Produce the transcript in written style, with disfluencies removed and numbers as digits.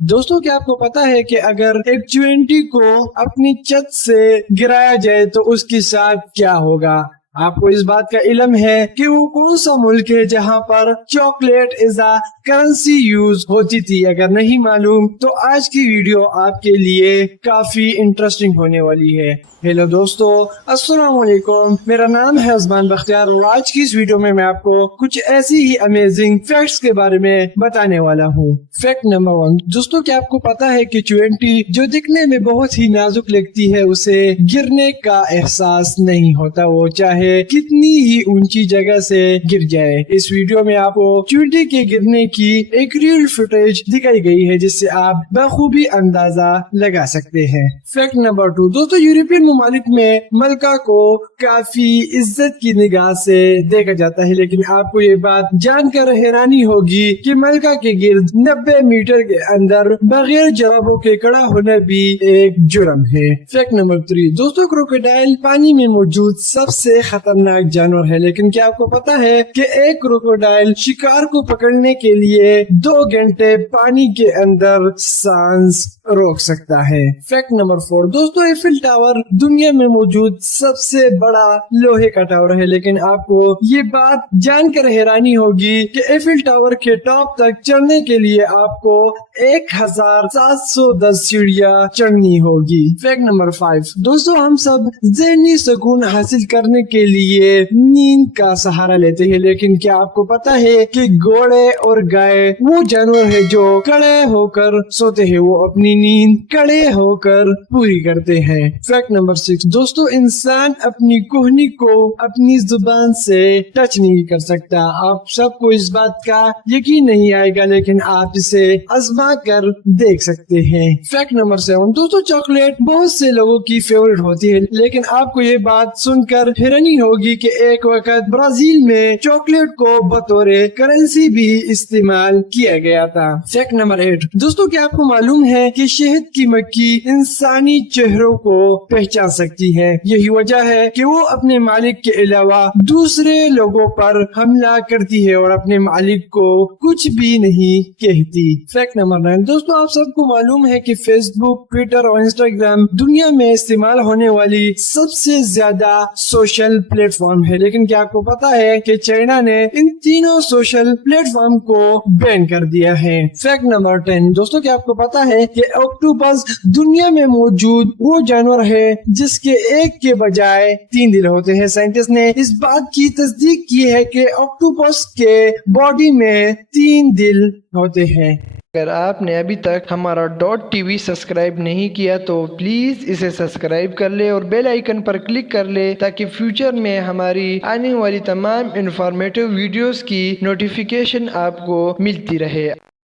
دوستوں کیا آپ کو پتا ہے کہ اگر ایک چونٹی کو اپنی چھت سے گرایا جائے تو اس کے ساتھ کیا ہوگا؟ آپ کو اس بات کا علم ہے کہ وہ کون سا ملک ہے جہاں پر chocolate is a currency use ہوتی تھی؟ اگر نہیں معلوم تو آج کی ویڈیو آپ کے لیے کافی انٹرسٹنگ ہونے والی ہے۔ ہیلو دوستو، السلام علیکم، میرا نام ہے عثمان بختیار اور آج کی اس ویڈیو میں آپ کو کچھ ایسی ہی امیزنگ فیکٹس کے بارے میں بتانے والا ہوں۔ فیکٹ نمبر 1، دوستوں کیا آپ کو پتا ہے کہ چونٹی جو دکھنے میں بہت ہی نازک لگتی ہے اسے گرنے کا احساس نہیں ہوتا، وہ چاہے کتنی ہی اونچی جگہ سے گر جائے۔ اس ویڈیو میں آپ کو چونٹی کے گرنے کی ایک ریل فوٹیج دکھائی گئی ہے جس سے آپ بخوبی اندازہ لگا سکتے ہیں۔ فیکٹ نمبر 2، دوستوں یورپین ممالک میں ملکہ کو کافی عزت کی نگاہ سے دیکھا جاتا ہے، لیکن آپ کو یہ بات جان کر حیرانی ہوگی کہ ملکہ کے گرد 90 میٹر کے اندر بغیر جرابوں کے کھڑا ہونا بھی ایک جرم ہے۔ فیکٹ نمبر 3، دوستوں کروکوڈائل پانی میں موجود سب سے خطرناک جانور ہے، لیکن کیا آپ کو پتا ہے کہ ایک کروکوڈائل شکار کو پکڑنے کے لیے 2 گھنٹے پانی کے اندر سانس روک سکتا ہے۔ فیکٹ نمبر 4، دوستوں ایفل ٹاور دنیا میں موجود سب سے بڑا لوہے کا ٹاور ہے، لیکن آپ کو یہ بات جان کر حیرانی ہوگی کہ ایفل ٹاور کے ٹاپ تک چڑھنے کے لیے آپ کو 1710 سیڑھیاں چڑھنی ہوگی۔ فیکٹ نمبر 5، دوستوں ہم سب ذہنی سکون حاصل کرنے کے لیے نیند کا سہارا لیتے ہیں، لیکن کیا آپ کو پتا ہے کہ گھوڑے اور گائے وہ جانور ہے جو کھڑے ہو کر سوتے ہیں، وہ اپنی نیند کھڑے ہو کر پوری کرتے ہیں۔ فیکٹ نمبر 6، دوستوں انسان اپنی کوہنی کو اپنی زبان سے ٹچ نہیں کر سکتا۔ آپ سب کو اس بات کا یقین نہیں آئے گا، لیکن آپ اسے آزما کر دیکھ سکتے ہیں۔ فیکٹ نمبر 7، دوستوں چاکلیٹ بہت سے لوگوں کی فیوریٹ ہوتی ہے، لیکن آپ کو یہ بات سن کر حیرانی ہوگی کہ ایک وقت برازیل میں چاکلیٹ کو بطور کرنسی بھی استعمال کیا گیا تھا۔ فیکٹ نمبر 8، دوستوں کیا آپ کو معلوم ہے کہ شہد کی مکھی انسانی چہروں کو پہچان سکتی ہے؟ یہی وجہ ہے کہ وہ اپنے مالک کے علاوہ دوسرے لوگوں پر حملہ کرتی ہے اور اپنے مالک کو کچھ بھی نہیں کہتی۔ فیکٹ نمبر 9، دوستوں آپ سب کو معلوم ہے کہ فیس بک، ٹویٹر اور انسٹاگرام دنیا میں استعمال ہونے والی سب سے زیادہ سوشل پلیٹ فارم ہے، لیکن کیا آپ کو پتا ہے کہ چائنا نے ان تینوں سوشل پلیٹ فارم کو بین کر دیا ہے۔ فیکٹ نمبر 10، دوستوں کیا آپ کو پتا ہے کہ آکٹوپس دنیا میں موجود وہ جانور ہے جس کے ایک کے بجائے 3 دل ہوتے ہیں۔ سائنٹسٹ نے اس بات کی تصدیق کی ہے کہ آکٹوپس کے باڈی میں 3 دل ہوتے ہیں۔ اگر آپ نے ابھی تک ہمارا .tv سبسکرائب نہیں کیا تو پلیز اسے سبسکرائب کر لے اور بیل آئیکن پر کلک کر لے تاکہ فیوچر میں ہماری آنے والی تمام انفارمیٹیو ویڈیوز کی نوٹیفیکیشن آپ کو ملتی رہے۔